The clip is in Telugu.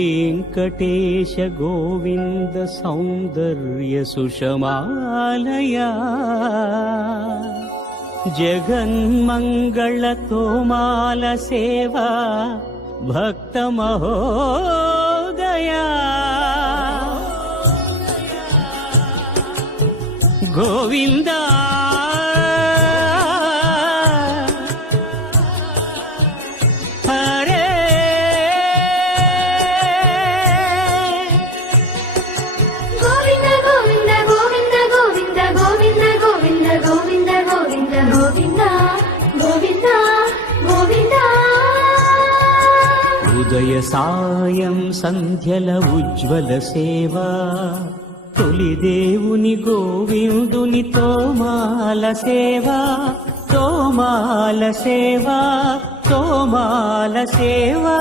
वेङ्कटेश गोविन्द सौन्दर्य सुषमालया जगन्मङ्गल तोमाल सेवा भक्त महोदया गोविन्दा ఉదయ సాయం సంధ్యల ఉజ్వల సేవా తొలి దేవుని గోవిందుని తోమాల సేవా తోమాల సేవా తోమాల సేవా